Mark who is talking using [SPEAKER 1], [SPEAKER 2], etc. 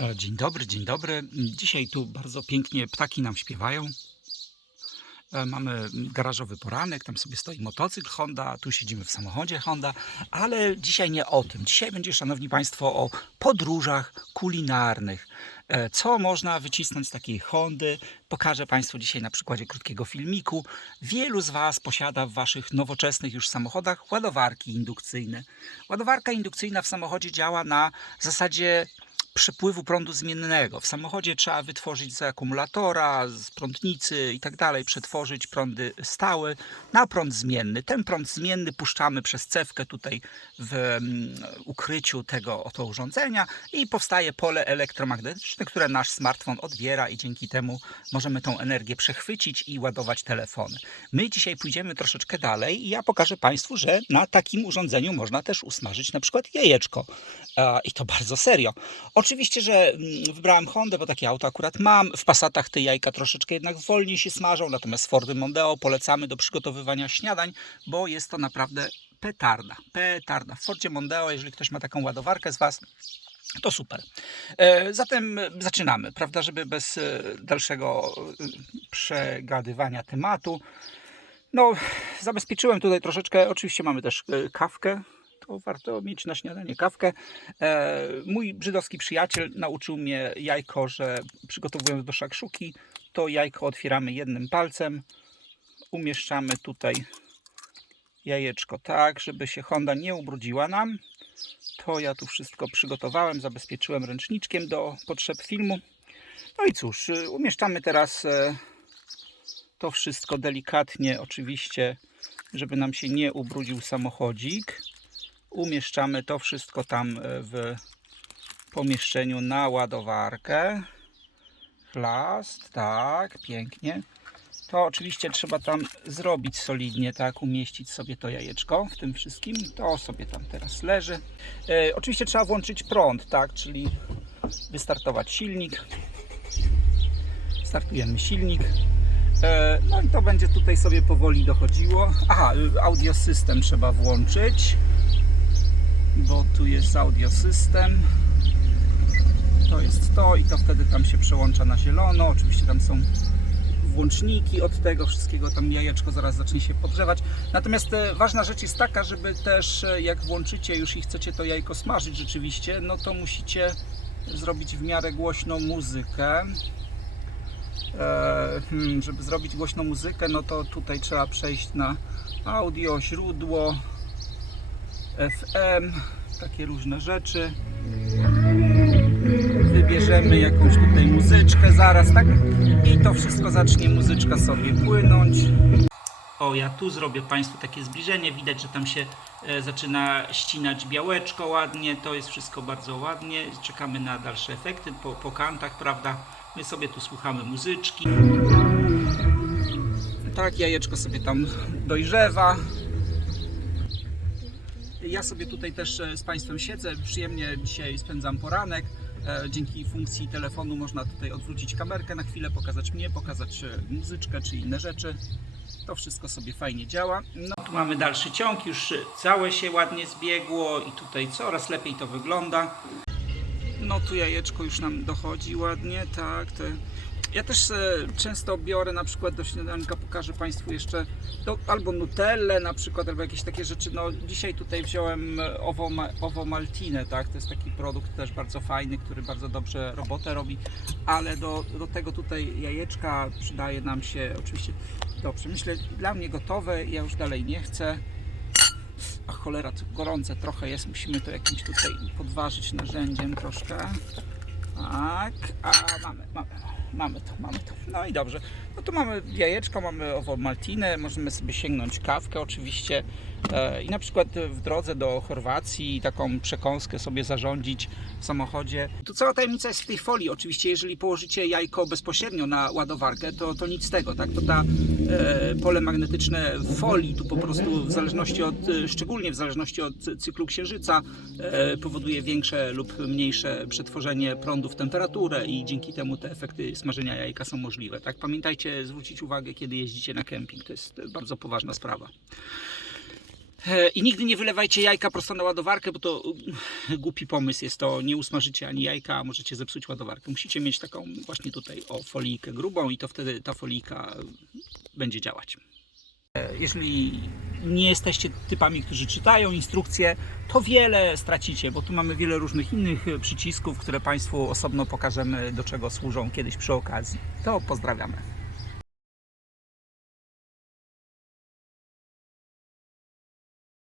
[SPEAKER 1] E, Dzień dobry, dzień dobry. Dzisiaj tu bardzo pięknie ptaki nam śpiewają. E, Mamy garażowy poranek, tam sobie stoi motocykl Honda, tu siedzimy w samochodzie Honda, ale dzisiaj nie o tym. Dzisiaj będzie, szanowni państwo, o podróżach kulinarnych. E, Co można wycisnąć z takiej Hondy? Pokażę państwu dzisiaj na przykładzie krótkiego filmiku. Wielu z was posiada w waszych nowoczesnych już samochodach ładowarki indukcyjne. Ładowarka indukcyjna w samochodzie działa na zasadzie przepływu prądu zmiennego. W samochodzie trzeba wytworzyć z akumulatora, z prądnicy i tak dalej, przetworzyć prądy stałe na prąd zmienny. Ten prąd zmienny puszczamy przez cewkę tutaj w mm, ukryciu tego oto urządzenia i powstaje pole elektromagnetyczne, które nasz smartfon odbiera i dzięki temu możemy tą energię przechwycić i ładować telefony. My dzisiaj pójdziemy troszeczkę dalej i ja pokażę Państwu, że na takim urządzeniu można też usmażyć na przykład jajeczko. I to bardzo serio. Oczywiście, że mm, wybrałem Hondę, bo takie auto akurat mam. W Passatach te jajka troszeczkę jednak wolniej się smażą, natomiast Fordy Mondeo polecamy do przygotowywania śniadań, bo jest to naprawdę petarda. Petarda. W Fordzie Mondeo, jeżeli ktoś ma taką ładowarkę z Was, to super. E, Zatem zaczynamy, prawda, żeby bez e, dalszego e, przegadywania tematu. No, zabezpieczyłem tutaj troszeczkę, oczywiście mamy też kawkę, to warto mieć na śniadanie kawkę. E, mój żydowski przyjaciel nauczył mnie jajko, że przygotowując do szakszuki, to jajko otwieramy jednym palcem, umieszczamy tutaj jajeczko tak, żeby się Honda nie ubrudziła nam. To ja tu wszystko przygotowałem, zabezpieczyłem ręczniczkiem do potrzeb filmu. No i cóż, y, umieszczamy teraz e, to wszystko delikatnie, oczywiście, żeby nam się nie ubrudził samochodzik. Umieszczamy to wszystko tam e, w pomieszczeniu na ładowarkę. Chlast, tak, pięknie. To oczywiście trzeba tam zrobić solidnie, tak, umieścić sobie to jajeczko w tym wszystkim. To sobie tam teraz leży. E, oczywiście trzeba włączyć prąd, tak, czyli wystartować silnik. Startujemy silnik. E, no i to będzie tutaj sobie powoli dochodziło. Aha, y, audio system trzeba włączyć, bo tu jest audio system. To jest to i to wtedy tam się przełącza na zielono. Oczywiście tam są włączniki od tego wszystkiego, tam jajeczko zaraz zacznie się podgrzewać. Natomiast e, ważna rzecz jest taka, żeby też e, jak włączycie już i chcecie to jajko smażyć rzeczywiście, no to musicie zrobić w miarę głośną muzykę. E, hmm, żeby zrobić głośną muzykę, no to tutaj trzeba przejść na audio, źródło, FM, takie różne rzeczy. Wybierzemy jakąś tutaj muzyczkę zaraz, tak? I to wszystko zacznie muzyczka sobie płynąć. O, ja tu zrobię Państwu takie zbliżenie. Widać, że tam się e, zaczyna ścinać białeczko ładnie. To jest wszystko bardzo ładnie. Czekamy na dalsze efekty po, po kantach, prawda? My sobie tu słuchamy muzyczki. Tak, jajeczko sobie tam dojrzewa. Ja sobie tutaj też e, z Państwem siedzę, przyjemnie dzisiaj spędzam poranek. E, Dzięki funkcji telefonu można tutaj odwrócić kamerkę na chwilę, pokazać mnie, pokazać e, muzyczkę czy inne rzeczy. To wszystko sobie fajnie działa. No tu mamy dalszy ciąg, już całe się ładnie zbiegło i tutaj coraz lepiej to wygląda. No tu jajeczko już nam dochodzi ładnie, tak. Te... Ja też e, często biorę na przykład do śniadanka, pokażę Państwu jeszcze albo nutellę na przykład, albo jakieś takie rzeczy. No dzisiaj tutaj wziąłem e, owo, owo maltinę, tak. To jest taki produkt też bardzo fajny, który bardzo dobrze robotę robi, ale do, do tego tutaj jajeczka przydaje nam się oczywiście dobrze. Myślę, dla mnie gotowe, ja już dalej nie chcę. A cholera, to gorące trochę jest, musimy to jakimś tutaj podważyć narzędziem troszkę. Tak, a mamy, mamy, mamy to, mamy to. No i dobrze. No tu mamy jajeczko, mamy owo maltinę, możemy sobie sięgnąć kawkę oczywiście e, i na przykład w drodze do Chorwacji taką przekąskę sobie zarządzić w samochodzie. Tu cała tajemnica jest w tej folii. Oczywiście jeżeli położycie jajko bezpośrednio na ładowarkę, to, to nic z tego, tak? To ta e, pole magnetyczne w folii tu po prostu w zależności od, szczególnie w zależności od cyklu księżyca e, powoduje większe lub mniejsze przetworzenie prądu w temperaturę i dzięki temu te efekty smażenia jajka są możliwe, tak? Pamiętajcie zwrócić uwagę, kiedy jeździcie na kemping. To jest bardzo poważna sprawa. E, I nigdy nie wylewajcie jajka prosto na ładowarkę, bo to e, głupi pomysł jest to. Nie usmażycie ani jajka, a możecie zepsuć ładowarkę. Musicie mieć taką właśnie tutaj o folijkę grubą i to wtedy ta folijka e, będzie działać. Jeżeli nie jesteście typami, którzy czytają instrukcje, to wiele stracicie, bo tu mamy wiele różnych innych przycisków, które Państwu osobno pokażemy, do czego służą kiedyś przy okazji. To pozdrawiamy.